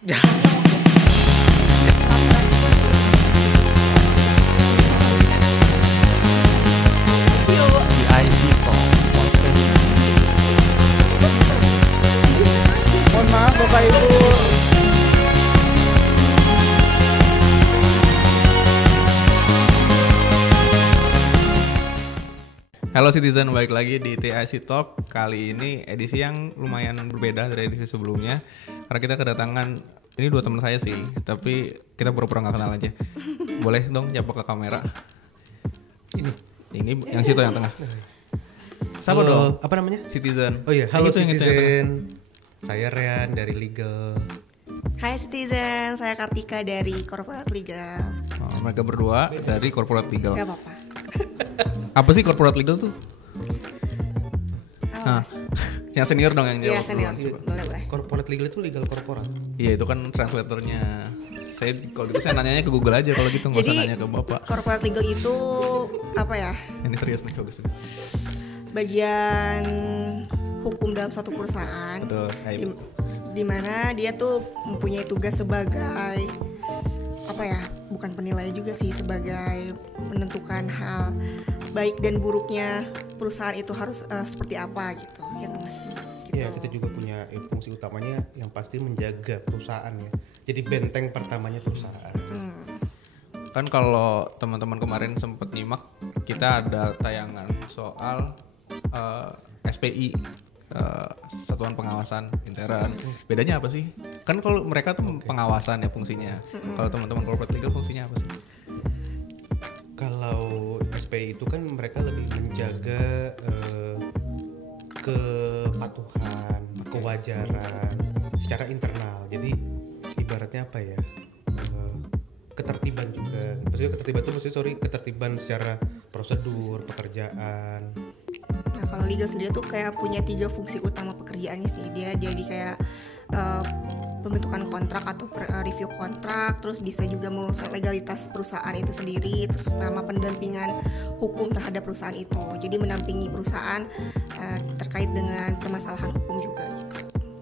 IC Talk. Mohon maaf Bapak Ibu. Halo Citizen, balik lagi di TIC Talk. Kali ini edisi yang lumayan berbeda dari edisi sebelumnya, karena kita kedatangan, ini dua teman saya sih, tapi kita pura-pura gak kenal aja. Boleh dong nyapa ke kamera. Ini yang situ yang tengah. Siapa dong? Apa namanya? Citizen. Oh iya, halo Yang itu, yang Citizen. Saya Rean dari Legal. Hai Citizen, saya Kartika dari Corporate Legal. Mereka berdua dari Corporate Legal. Gak apa-apa. Apa sih Corporate Legal tuh? Apa? Yang senior dong yang Iya jawab. senior, Coba. boleh. Corporate Legal itu legal korporat. Iya itu kan translatornya. Saya kalau gitu saya nanyanya ke Google aja kalau gitu, nggak usah Jadi nanya ke Bapak. Corporate Legal itu apa ya? Ini serius nih, bagus. Bagian hukum dalam suatu perusahaan. Betul. Di mana dia tuh mempunyai tugas sebagai apa ya? Bukan penilai juga sih, sebagai menentukan hal baik dan buruknya perusahaan itu harus seperti apa gitu. Ya Mas. Iya, kita juga punya fungsi utamanya yang pasti menjaga perusahaan ya. Jadi benteng pertamanya perusahaan. Kan kalau teman-teman kemarin sempat nyimak, kita ada tayangan soal SPI, Satuan Pengawasan Intern. Bedanya apa sih? Kan kalau mereka tuh pengawasan ya fungsinya. Kalau teman-teman Corporate Legal fungsinya apa sih? Kalau SPI itu kan mereka lebih menjaga kepatuhan, kewajaran secara internal. Jadi ibaratnya apa ya? Ketertiban juga. Maksudnya ketertiban itu ketertiban secara prosedur, pekerjaan. Nah kalau legal sendiri tuh kayak punya 3 fungsi utama pekerjaannya sih. Dia jadi kayak pembentukan kontrak atau review kontrak, terus bisa juga mengurus legalitas perusahaan itu sendiri, terus sama pendampingan hukum terhadap perusahaan itu. Jadi mendampingi perusahaan terkait dengan permasalahan hukum juga.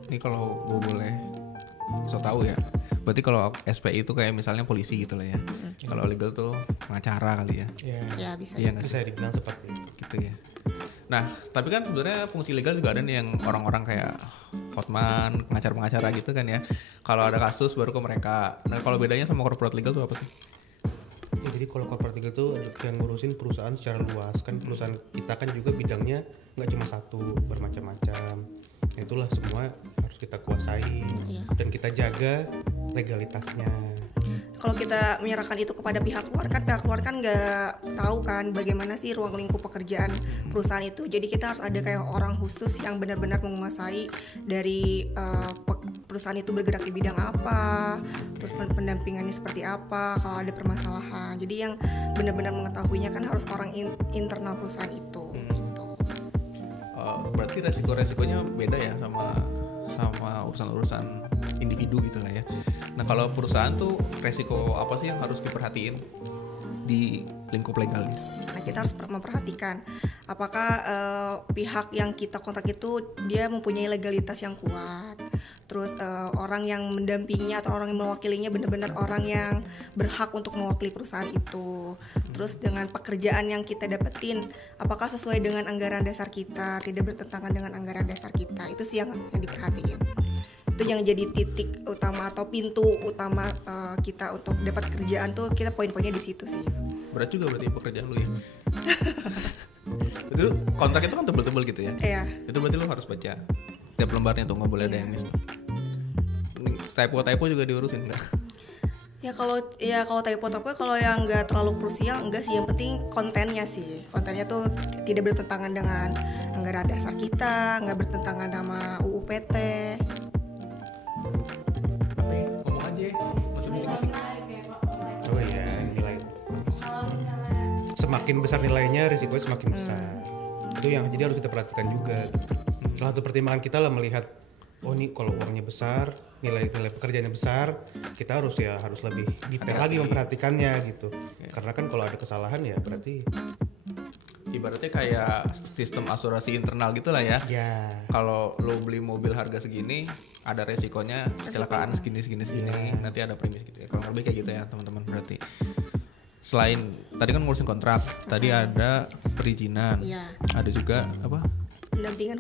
Ini kalau gue boleh so tahu ya. Berarti kalau SPI itu kayak misalnya polisi gitu lah ya. Kalau legal tuh pengacara kali ya. Ya bisa. Iya nggak sih? Bisa dibilang seperti itu. Gitu ya. Nah, tapi kan sebenarnya fungsi legal juga ada nih yang orang-orang kayak hotman, pengacara-pengacara gitu kan ya. Kalau ada kasus baru ke mereka. Nah, kalau bedanya sama corporate legal tuh apa sih? Ya, jadi kalau corporate legal itu yang ngurusin perusahaan secara luas. Kan perusahaan kita kan juga bidangnya nggak cuma satu, bermacam-macam. Nah, itulah semua harus kita kuasai dan kita jaga legalitasnya. Kalau kita menyerahkan itu kepada pihak luar kan nggak tahu kan bagaimana sih ruang lingkup pekerjaan perusahaan itu. Jadi kita harus ada kayak orang khusus yang benar-benar menguasai dari perusahaan itu bergerak di bidang apa, terus pendampingannya seperti apa kalau ada permasalahan. Jadi yang benar-benar mengetahuinya kan harus orang internal perusahaan itu. Gitu. Berarti resiko-resikonya beda ya sama urusan-urusan individu gitu lah ya. Nah kalau perusahaan tuh resiko apa sih yang harus diperhatiin di lingkup legalnya? Nah kita harus memperhatikan apakah pihak yang kita kontrak itu dia mempunyai legalitas yang kuat. Terus orang yang mendampinginya atau orang yang mewakilinya benar-benar orang yang berhak untuk mewakili perusahaan itu. Terus dengan pekerjaan yang kita dapetin, apakah sesuai dengan anggaran dasar kita, tidak bertentangan dengan anggaran dasar kita. Itu sih yang diperhatiin. Itu yang jadi titik utama atau pintu utama kita untuk dapat kerjaan tuh, kita poin-poinnya di situ sih. Berat juga berarti pekerjaan lu ya. Itu kontrak itu kan tebel-tebel gitu ya. Iya. Itu berarti lu harus baca setiap lembarnya tuh, nggak boleh ada yang miss. Typo juga diurusin nggak? Ya kalau typo kalau yang nggak terlalu krusial enggak sih, yang penting kontennya sih. Kontennya tuh tidak bertentangan dengan anggaran dasar kita, nggak bertentangan sama UU PT. Apa ya? Ngomong aja, masuk bisik-bisik. Oh iya, nilai. Semakin besar nilainya, risikonya semakin besar. Itu yang jadi harus kita perhatikan juga. Salah satu pertimbangan kita lah melihat, oh nih kalau uangnya besar, nilai pekerjaannya besar, kita harus lebih detail lagi memperhatikannya gitu. Karena kan kalau ada kesalahan ya berarti ibaratnya kayak sistem asuransi internal gitulah ya. Ya. Kalau lo beli mobil harga segini, ada resikonya kecelakaan segini. Nanti ada premis gitu ya. Kalau lebih kayak gitu ya teman-teman berarti. Selain tadi kan ngurusin kontrak, tadi ada perizinan, Iya. ada juga apa? Pendampingan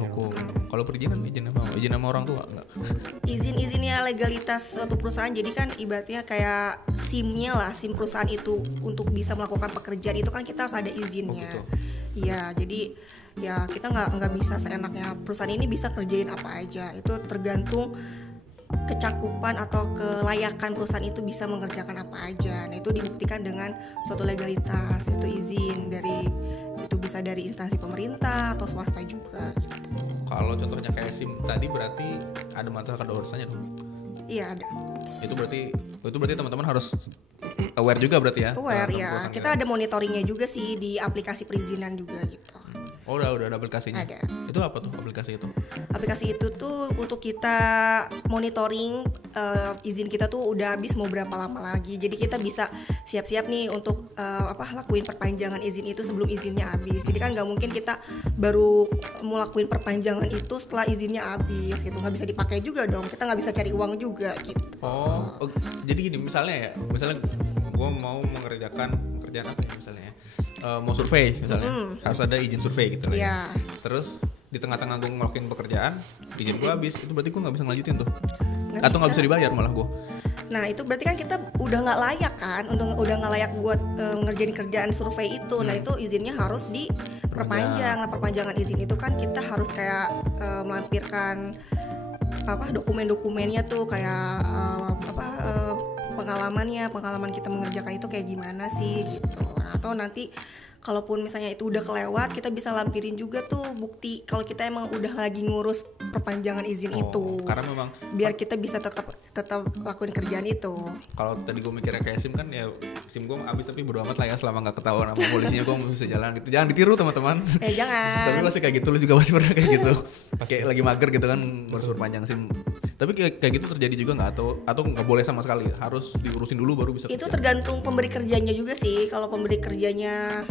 hukum. Kalau perizinan izin sama orang tua enggak? Izin-izinnya legalitas suatu perusahaan, jadi kan ibaratnya kayak SIM-nya lah, SIM perusahaan itu untuk bisa melakukan pekerjaan itu kan kita harus ada izinnya. Oh, gitu. Iya, jadi ya kita nggak bisa seenaknya perusahaan ini bisa kerjain apa aja, itu tergantung kecakupan atau kelayakan perusahaan itu bisa mengerjakan apa aja. Nah itu dibuktikan dengan suatu legalitas, yaitu izin dari itu bisa dari instansi pemerintah atau swasta juga gitu. Kalau contohnya kayak SIM tadi berarti ada mata kadaluarsanya dong. Iya ada. Itu berarti teman-teman harus aware juga berarti ya. Aware terhadap ya. perusahaan Kita ada monitoringnya juga sih di aplikasi perizinan juga gitu. Oh udah ada aplikasinya. Ada. Itu apa tuh aplikasi itu? Aplikasi itu tuh untuk kita monitoring izin kita tuh udah habis mau berapa lama lagi. Jadi kita bisa siap-siap nih untuk lakuin perpanjangan izin itu sebelum izinnya habis. Jadi kan nggak mungkin kita baru mau lakuin perpanjangan itu setelah izinnya habis gitu. Nggak bisa dipakai juga dong. Kita nggak bisa cari uang juga gitu. Oh, jadi gini misalnya gue mau mengerjakan pekerjaan apa ya misalnya ya? Mau survei misalnya, harus ada izin survei gitu lah. Iya. Terus di tengah-tengah gue ngelakuin pekerjaan, izin gue habis, itu berarti gue nggak bisa ngelanjutin tuh, Nggak atau nggak bisa. bisa dibayar malah gue. Nah itu berarti kan kita udah nggak layak kan, udah nggak layak buat ngerjain kerjaan survei itu. Nah itu izinnya harus diperpanjang. Nah perpanjangan izin itu kan kita harus kayak melampirkan dokumen-dokumennya tuh kayak pengalaman kita mengerjakan itu kayak gimana sih gitu. Nah, atau nanti kalaupun misalnya itu udah kelewat, kita bisa lampirin juga tuh bukti kalau kita emang udah lagi ngurus perpanjangan izin itu. Karena memang Biar kita bisa tetap lakuin kerjaan itu. kalau tadi gue mikirnya kayak SIM kan ya SIM gue habis tapi bodo amat lah ya selama nggak ketahuan sama polisinya gue bisa jalan gitu. Jangan ditiru teman-teman. Jangan. Tapi pasti kayak gitu, lu juga pasti pernah kayak gitu. Kayak lagi mager gitu kan harus perpanjang SIM. Tapi kayak gitu terjadi juga nggak atau nggak boleh sama sekali, harus diurusin dulu baru bisa Itu kerja? tergantung pemberi kerjanya juga sih. Kalau pemberi kerjanya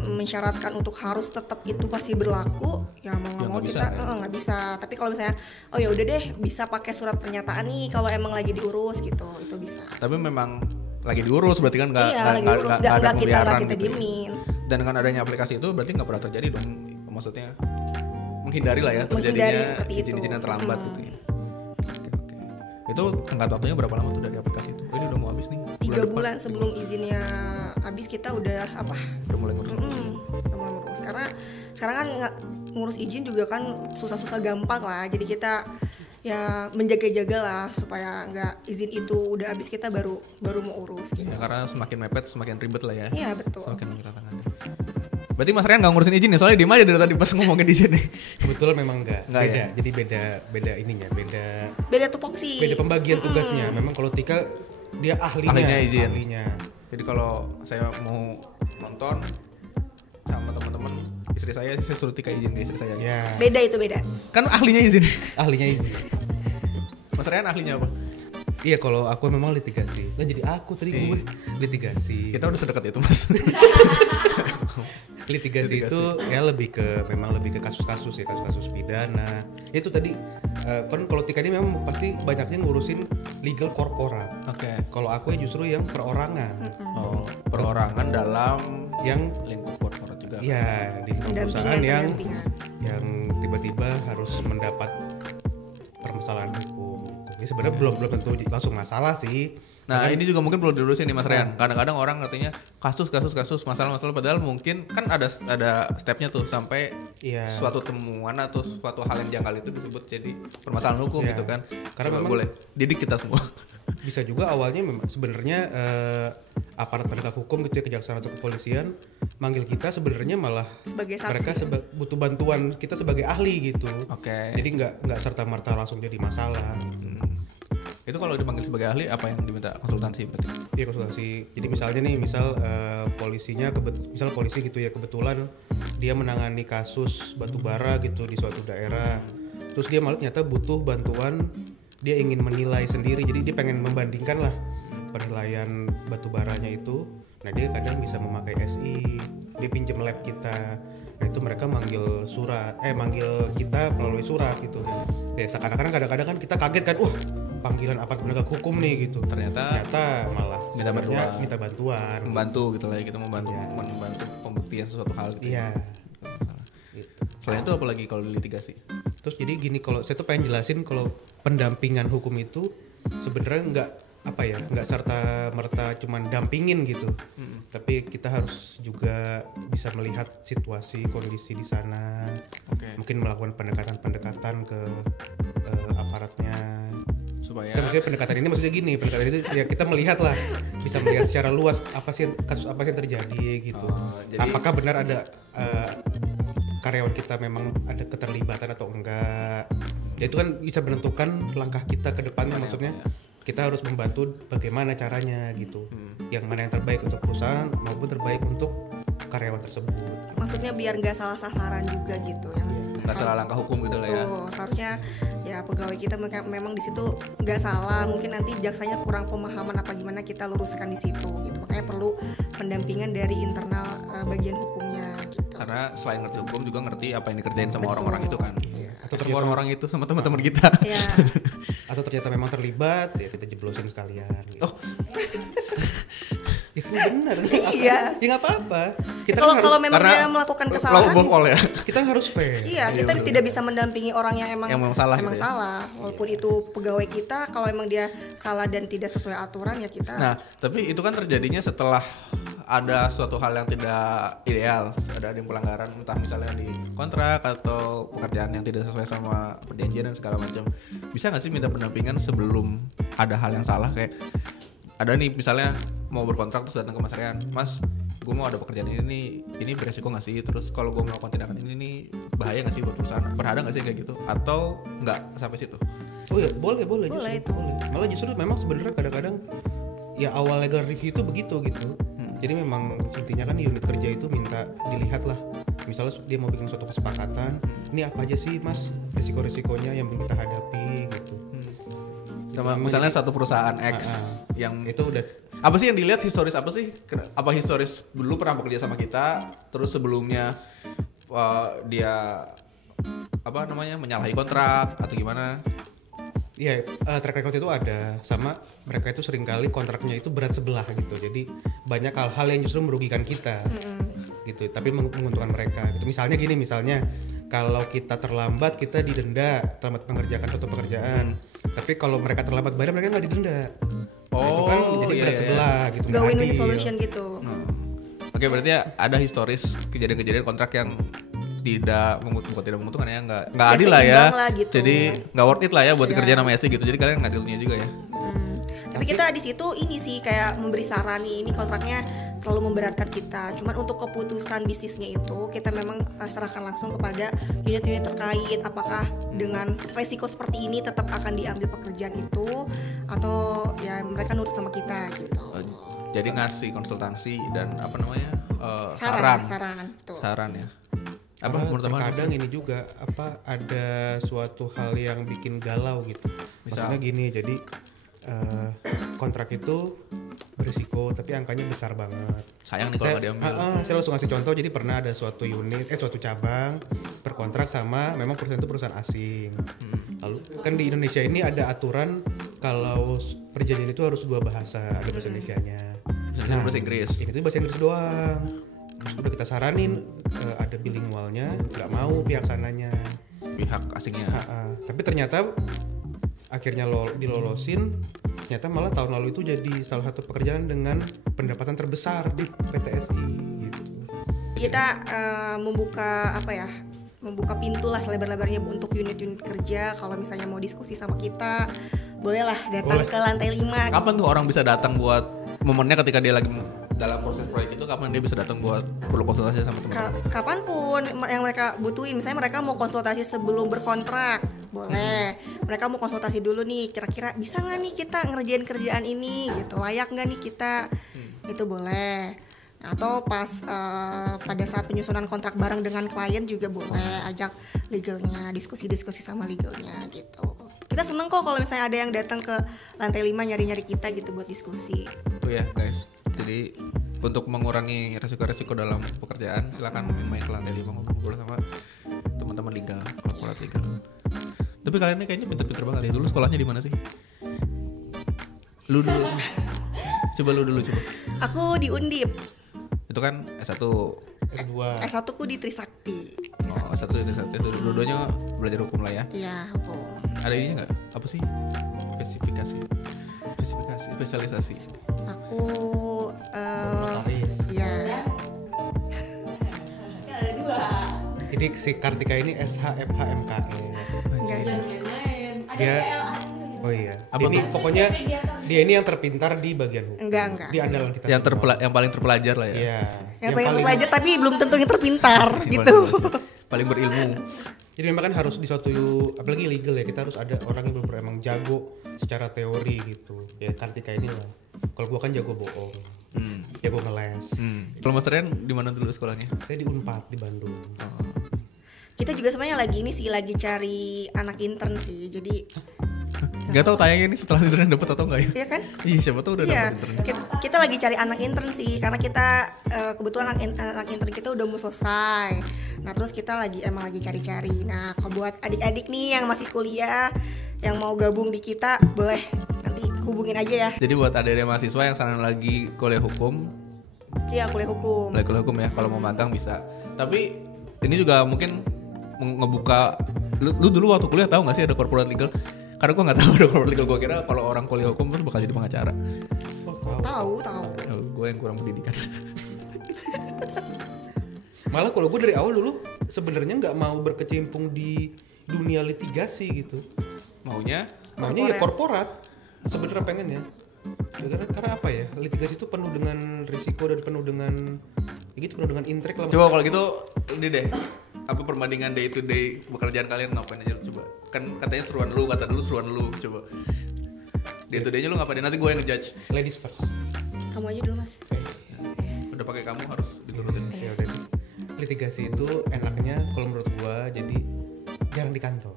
mensyaratkan untuk harus tetap itu masih berlaku, ya mau nggak Ya, mau nggak kita bisa, ya. nggak bisa. Tapi kalau misalnya oh ya udah deh bisa pakai surat pernyataan nih kalau emang lagi diurus gitu, itu bisa. Tapi memang lagi diurus berarti kan nggak Iya, lagi nggak diurus, nggak nggak ada kita pembiaran gitu ya. diemin. Dan dengan adanya aplikasi itu berarti nggak pernah terjadi dong, maksudnya menghindari lah ya Menghindari terjadinya seperti itu. izin-izin yang terlambat gitu ya. Oke. Itu tenggat waktunya berapa lama tuh dari aplikasi itu? Oh, ini udah mau habis nih. 3 depan. bulan sebelum izinnya habis kita udah Udah mulai ngurus. udah mulai ngurus. Karena sekarang kan ngurus izin juga kan susah-susah gampang lah. Jadi kita ya menjaga-jaga lah supaya nggak izin itu udah habis kita baru mau urus gitu. Ya, karena semakin mepet semakin ribet lah ya. Iya betul. Semakin mengikat tangannya. Berarti Mas Rian nggak ngurusin izin ya, soalnya diem aja dari tadi pas ngomongin di sini. Kebetulan memang enggak Nggak beda. ya? Jadi beda ininya, Beda tupoksi. beda pembagian tugasnya. Memang kalau Tika dia Ahlinya izin. ahlinya. Jadi kalau saya mau nonton sama teman-teman istri saya suruh Tika izin ke istri saya. Ya, Beda itu beda. Kan ahlinya izin. ahlinya izin. Mas Rian ahlinya apa? Iya, kalau aku memang litigasi. Nah, jadi aku tadi gue litigasi. Kita udah sedekat itu Mas. Litigasi itu ya lebih ke kasus-kasus ya, kasus-kasus pidana. Itu tadi kan kalau Tika ini memang pasti banyaknya ngurusin legal korporat. Oke. Kalau aku ya justru yang perorangan. Oh, perorangan dalam Yang lingkup korporat juga. ya di perusahaan yang pendampingan. tiba-tiba harus mendapat permasalahan hukum. Ini sebenarnya belum tentu langsung masalah sih. Nah ini juga mungkin perlu dilurusin nih Mas Rian. Kadang-kadang orang katanya kasus masalah-masalah padahal mungkin kan ada stepnya tuh sampai Iya. suatu temuan atau suatu hal yang janggal itu disebut jadi permasalahan hukum Iya. gitu kan. Karena Coba memang boleh didik kita semua. Bisa juga awalnya memang sebenarnya aparat penegak hukum gitu ya, kejaksaan atau kepolisian manggil kita sebenarnya malah Sebagai saksi. mereka butuh bantuan kita sebagai ahli gitu. Oke. Jadi nggak serta-merta langsung jadi masalah. Itu kalau dipanggil sebagai ahli apa yang diminta konsultansi berarti? Iya, konsultasi. Jadi misalnya nih, polisinya misal polisi gitu ya, kebetulan dia menangani kasus batu bara gitu di suatu daerah. Terus dia malah ternyata butuh bantuan, dia ingin menilai sendiri. Jadi dia pengen membandingkan lah penilaian batu baranya itu Nah dia kadang bisa memakai SI, dia pinjam lab kita. Nah itu mereka manggil kita melalui surat gitu. Ya seakan-akan kadang-kadang kan kita kaget kan, wah panggilan aparat penegak hukum nih gitu. Ternyata malah minta bantuan, membantu gitu lah ya, kita membantu pembuktian sesuatu hal gitu. Iya. Gitu. Selain itu apalagi kalau di litigasi? Terus jadi gini, kalau saya tuh pengen jelasin kalau pendampingan hukum itu sebenarnya nggak serta merta cuman dampingin gitu, tapi kita harus juga bisa melihat situasi kondisi di sana, mungkin melakukan pendekatan ke aparatnya. Supaya maksudnya pendekatan ini itu ya kita melihat lah, bisa melihat secara luas kasus apa sih yang terjadi gitu. Apakah benar ada karyawan kita memang ada keterlibatan atau enggak, ya itu kan bisa menentukan langkah kita ke depannya. Maksudnya kita harus membantu bagaimana caranya gitu, yang mana yang terbaik untuk perusahaan maupun terbaik untuk karyawan tersebut. Maksudnya biar nggak salah sasaran juga gitu, yang nggak salah langkah hukum gitu lah ya. Harusnya ya pegawai kita memang di situ nggak salah, mungkin nanti jaksanya kurang pemahaman apa gimana, kita luruskan di situ gitu. Makanya perlu pendampingan dari internal bagian hukumnya gitu. Karena selain ngerti hukum juga ngerti apa yang dikerjain sama orang-orang itu kan. Atau orang-orang itu sama teman-teman kita. Iya. Atau ternyata memang terlibat, ya kita jeblosin sekalian gitu. Ya kan benar. Iya. Ya nggak apa-apa. Kalau memang dia melakukan kesalahan, ya. Kita harus fair. Iya, kita tidak bisa mendampingi orang yang emang salah. Salah. Walaupun itu pegawai kita, kalau emang dia salah dan tidak sesuai aturan ya kita. Nah, tapi itu kan terjadinya setelah ada suatu hal yang tidak ideal, ada pelanggaran, entah misalnya di kontrak atau pekerjaan yang tidak sesuai sama perjanjian dan segala macam. Bisa nggak sih minta pendampingan sebelum ada hal yang salah? Kayak ada nih misalnya mau berkontrak terus datang ke Mas Rian, Mas, gue mau ada pekerjaan ini beresiko nggak sih? Terus kalau gue melakukan tindakan ini bahaya nggak sih buat perusahaan? Berhada nggak sih kayak gitu? Atau nggak sampai situ? Oh ya boleh itu. Malah justru memang sebenarnya kadang-kadang ya awal legal review itu begitu gitu. Jadi memang intinya kan unit kerja itu minta dilihat lah, misalnya dia mau bikin suatu kesepakatan, ini apa aja sih Mas risiko-risikonya yang kita hadapi gitu. Sama misalnya satu perusahaan X yang itu udah apa sih yang dilihat, historis apa sih? Apa historis dulu pernah bekerja sama kita, terus sebelumnya dia menyalahi kontrak atau gimana? Iya, track record itu ada, sama mereka itu seringkali kontraknya itu berat sebelah gitu. Jadi banyak hal-hal yang justru merugikan kita, gitu. Tapi menguntungkan mereka. Gitu. Misalnya kalau kita terlambat, kita didenda terlambat mengerjakan suatu pekerjaan. Tapi kalau mereka terlambat bayar, mereka nggak didenda. Itu kan jadi berat sebelah gitu. Gak win-win solution gitu. Oke, berarti ada historis kejadian-kejadian kontrak yang tidak menguntungkan ya, nggak adil lah ya gitu. Jadi nggak worth it lah ya buat dikerjain sama SI gitu, jadi kalian ngadilnya juga ya. Tapi kita di situ ini sih kayak memberi saran nih, ini kontraknya terlalu memberatkan kita, cuman untuk keputusan bisnisnya itu kita memang serahkan langsung kepada unit-unit terkait, apakah dengan resiko seperti ini tetap akan diambil pekerjaan itu atau ya mereka nurut sama kita gitu. Jadi ngasih konsultasi dan saran ya. Terkadang ini juga ada suatu hal yang bikin galau gitu. Misalnya gini, jadi kontrak itu berisiko tapi angkanya besar banget. Sayang nih kalau nggak diambil. Saya langsung ngasih contoh. Jadi pernah ada suatu cabang berkontrak sama memang perusahaan itu perusahaan asing. Lalu kan di Indonesia ini ada aturan kalau perjanjian itu harus 2 bahasa, ada bahasa Indonesianya. Bahasa Inggris. Ini tuh bahasa Inggris doang. Terus udah kita saranin ada bilingualnya, nggak mau pihak sananya, pihak asingnya. Tapi ternyata akhirnya dilolosin, ternyata malah tahun lalu itu jadi salah satu pekerjaan dengan pendapatan terbesar di PTSI gitu. Kita membuka pintu lah selebar-lebarnya untuk unit-unit kerja. Kalau misalnya mau diskusi sama kita, bolehlah datang ke lantai 5. Kapan tuh orang bisa datang buat momennya ketika dia lagi dalam proses proyek itu, kapan dia bisa datang buat perlu konsultasi sama teman-teman? Kapanpun yang mereka butuhin. Misalnya mereka mau konsultasi sebelum berkontrak, boleh. Mereka mau konsultasi dulu nih, kira-kira bisa nggak nih kita ngerjain kerjaan ini gitu, layak nggak nih kita, itu boleh. Atau pas pada saat penyusunan kontrak bareng dengan klien juga boleh ajak legalnya, diskusi sama legalnya gitu. Kita seneng kok kalau misalnya ada yang datang ke lantai 5 nyari-nyari kita gitu buat diskusi. Tuh ya guys, jadi untuk mengurangi resiko-resiko dalam pekerjaan, silakan main ke lantai 5 ngobrol sama teman-teman legal, korporat legal. Tapi kalian ini kayaknya pinter-pinter banget ya. Dulu sekolahnya di mana sih? Lu dulu. Coba lu dulu coba. Aku di Undip. Itu kan S1. Kedua. S1 ku di Trisakti. Oh, S1 itu satu. Dua-duanya belajar hukum lah ya. Iya, hukum. Ada ininya nggak? Apa sih? Spesialisasi. Aku Notaris. ya Ada 2. Jadi si Kartika ini SHMHMKE. enggak ada. Ada Dia- CLA. Oh iya. Apa Ini tuh? pokoknya dia ini yang terpintar di bagian hukum. Enggak. Di andalan kita. Yang semua. yang paling terpelajar lah ya. Iya. Yang paling terpelajar tapi belum tentu yang terpintar Yang gitu. paling berilmu. Jadi memang kan harus di suatu, apalagi legal ya, kita harus ada orang yang benar-benar emang jago secara teori gitu. Ya Kartika ini lah. Kalau gua kan jago bohong, jago ngeles. Kalau Mas Rian di mana dulu sekolahnya? Saya di Unpad di Bandung. Kita juga sebenarnya lagi cari anak intern sih. Jadi Gak tau tayangnya ini setelah intern dapat atau enggak ya? iya kan? Iya, siapa tahu udah Iya, dapat intern. kita lagi cari anak intern sih karena kita kebetulan anak intern kita udah mau selesai. Nah terus kita emang lagi cari-cari. Nah kalau buat adik-adik nih yang masih kuliah, yang mau gabung di kita, boleh nanti hubungin aja ya. Jadi buat adik-adik mahasiswa yang sekarang lagi kuliah hukum, Iya kuliah hukum. ya, kalau mau magang bisa. Tapi ini juga mungkin ngebuka. Lu dulu waktu kuliah tahu nggak sih ada corporate legal? Karena gue nggak tahu ada corporate legal. Gue kira kalau orang kuliah hukum terus bakal jadi pengacara. Oh, Tahu. Gue yang kurang pendidikan. Malah kalau gue dari awal dulu sebenarnya nggak mau berkecimpung di dunia litigasi gitu. Maunya Maunya ya korporat. Sebenarnya pengen ya. Karena apa ya? Litigasi itu penuh dengan risiko dan penuh dengan penuh dengan intrik lah. coba kalau gitu ini deh, apa perbandingan day to day pekerjaan kalian ngapain aja coba? Kan katanya seruan lu, kata dulu seruan lu, coba day to day-nya lu ngapain? Nanti gue yang ngejudge. Ladies first. Kamu aja dulu mas. Udah pakai kamu harus diturutin. Ya udah. Litigasi itu enaknya kalau menurut gua jadi jarang di kantor.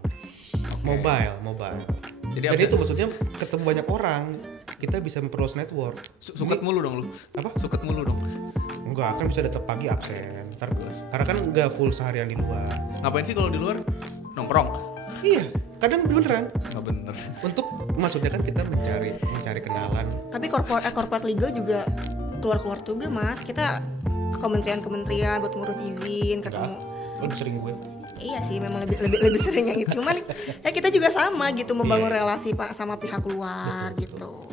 Mobile. Jadi Jadi absen. itu maksudnya ketemu banyak orang, kita bisa memperluas network. Suket mulu dong lu. Apa? Suket mulu dong. Enggak, kan bisa datang pagi absen. Karena kan enggak full seharian di luar. Ngapain sih kalau di luar? Nongkrong. Iya, kadang beneran. Nggak bener. Untuk maksudnya kan kita mencari kenalan. Tapi corporate legal juga keluar juga mas. Kita ke kementerian buat ngurus izin, ketemu. Lebih sering gue. Iya sih, memang lebih sering yang itu. Cuman ya kita juga sama gitu membangun relasi pak sama pihak luar gitu.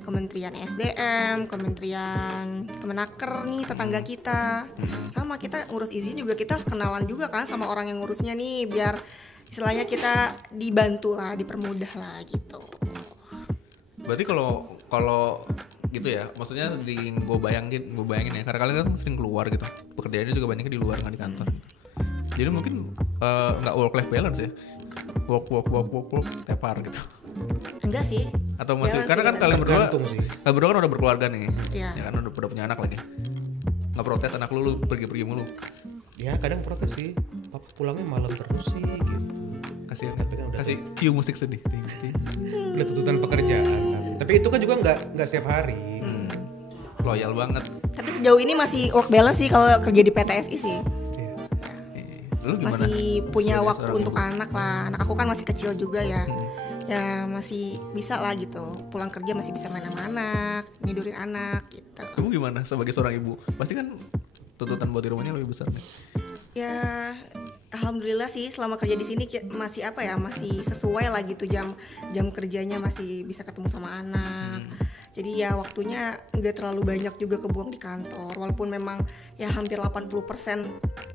Kementerian SDM, Kementerian Kemenaker nih tetangga kita. Sama kita ngurus izin juga kita harus kenalan juga kan sama orang yang ngurusnya nih biar istilahnya kita dibantu lah, dipermudah lah gitu. Berarti kalau gitu ya, maksudnya gue bayangin ya, karena kalian kan sering keluar gitu, pekerjaannya juga banyaknya di luar nggak di kantor. Jadi mungkin nggak work life balance ya, work tiap hari gitu. Enggak sih. Atau masih Balance karena sih, kan kalian berdua Tergantung sih. kan udah berkeluarga nih, Iya. ya kan udah punya anak lagi. Nggak protes anak lu pergi mulu, Ya kadang protes sih. Papa pulangnya malam terus sih gitu. kasihan. Tapi kan udah Kasih cue musik sedih. Udah tuntutan pekerjaan kan. Tapi itu kan juga nggak setiap hari. Loyal banget. Tapi sejauh ini masih work balance sih kalau kerja di PTSI sih. Iya. Lu gimana? Masih punya Sebagai waktu seorang untuk anak lah. Anak aku kan masih kecil juga ya. Ya masih bisa lah gitu. Pulang kerja masih bisa main sama anak, nidurin anak gitu. Kamu gimana sebagai seorang ibu? Pasti kan tuntutan buat di rumahnya lebih besar nih. Ya alhamdulillah sih selama kerja di sini masih masih sesuai lah gitu jam kerjanya masih bisa ketemu sama anak. Jadi ya waktunya nggak terlalu banyak juga kebuang di kantor. Walaupun memang ya hampir 80%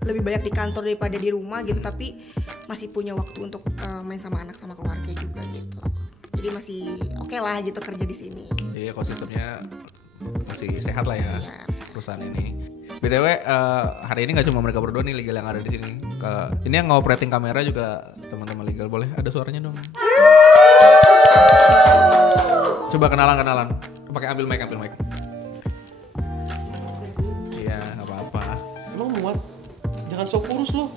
lebih banyak di kantor daripada di rumah gitu, tapi masih punya waktu untuk main sama anak sama keluarga juga gitu. Jadi masih oke lah gitu kerja di sini. Jadi ekosistemnya masih sehat lah ya, Iya, perusahaan ini. BTW hari ini nggak cuma mereka berdua nih legal yang ada di sini. Ini yang operating kamera juga teman-teman legal, boleh ada suaranya dong. Coba kenalan. Pakai ambil mic. Iya, nggak apa-apa. Emang muat? Jangan sok kurus lo.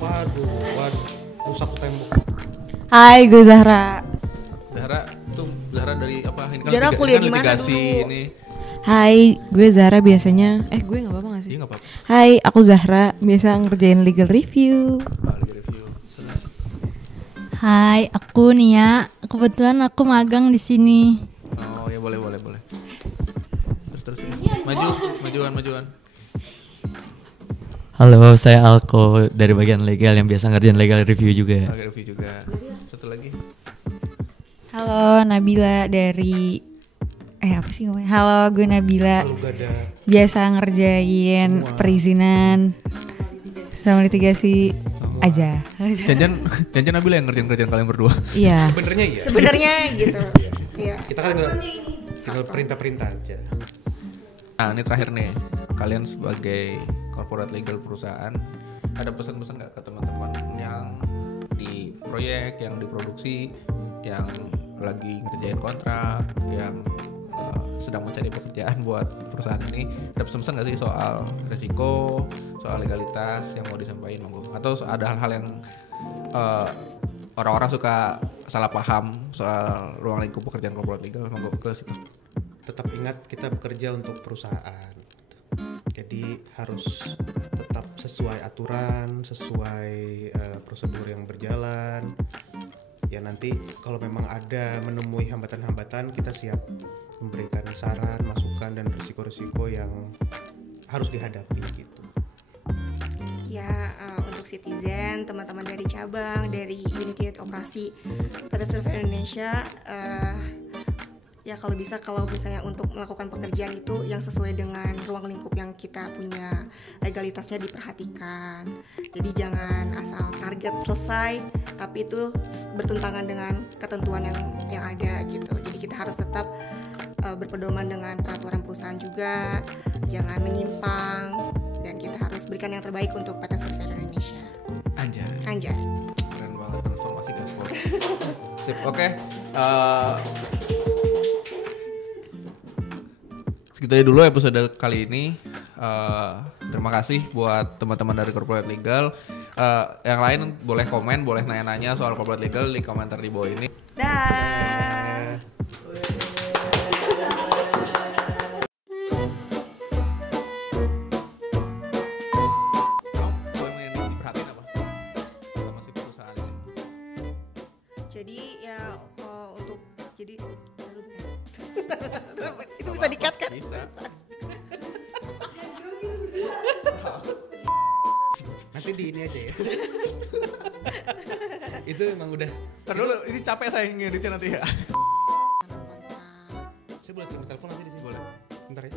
Waduh, rusak tembok. Hai, gue Zahra. Zahra dari apa? Ini kan Zahra kuliah di mana litigasi dulu? ini. Hai, gue Zahra biasanya. Gue nggak apa-apa nggak sih? Iya nggak apa-apa. Hai, aku Zahra, biasa ngerjain legal review. Lagi review. Hai, aku Nia. Kebetulan aku magang di sini. Oh ya boleh. Terus. Majuan. Halo, saya Alko dari bagian legal yang biasa ngerjain legal review juga. Lagi review juga. Satu lagi. Halo, Nabila dari apa sih ngomongnya? Halo, gue Nabila. Kalau gak ada Biasa ngerjain perizinan sama litigasi aja. Jangan Nabila yang ngerjain kerjaan kalian berdua. Iya. sebenarnya iya. Sebenarnya gitu. Iya. Kita kan tinggal perintah-perintah aja. Nah ini terakhir nih, kalian sebagai corporate legal perusahaan ada pesan-pesan nggak ke teman-teman yang di proyek, yang diproduksi, yang lagi ngerjain kontrak, yang sedang mencari pekerjaan buat perusahaan ini? Ada pesan-pesan nggak sih soal resiko, soal legalitas yang mau disampaikan, monggo? Atau ada hal-hal yang orang-orang suka salah paham soal ruang lingkup pekerjaan corporate legal, monggo ke situ. Tetap ingat kita bekerja untuk perusahaan. Jadi harus tetap sesuai aturan, sesuai prosedur yang berjalan. Ya nanti kalau memang ada menemui hambatan-hambatan, kita siap memberikan saran, masukan dan risiko-risiko yang harus dihadapi gitu. Ya untuk citizen, teman-teman dari cabang, dari unit operasi PT Survey Indonesia, ya kalau misalnya untuk melakukan pekerjaan itu yang sesuai dengan ruang lingkup yang kita punya, legalitasnya diperhatikan. Jadi jangan asal target selesai tapi itu bertentangan dengan ketentuan yang ada gitu. Jadi kita harus tetap berpedoman dengan peraturan perusahaan juga, jangan menyimpang, dan kita harus berikan yang terbaik untuk PT Survey Indonesia. Anjay. Keren banget, transformasi gaspol. Sip, oke. Segitu aja dulu episode kali ini. Terima kasih buat teman-teman dari Corporate Legal. Yang lain boleh komen, boleh nanya-nanya soal Corporate Legal di komentar di bawah ini. Dah. Kamu poin yang diperhatiin apa sama si perusahaan ini? Jadi ya kalau untuk itu bisa di-cut kan? Bisa. Nanti di ini aja ya. Itu memang udah. Ntar dulu, ini capek saya ngeditnya nanti ya. Saya boleh terima telepon nanti di sini. Boleh. Bentar ya.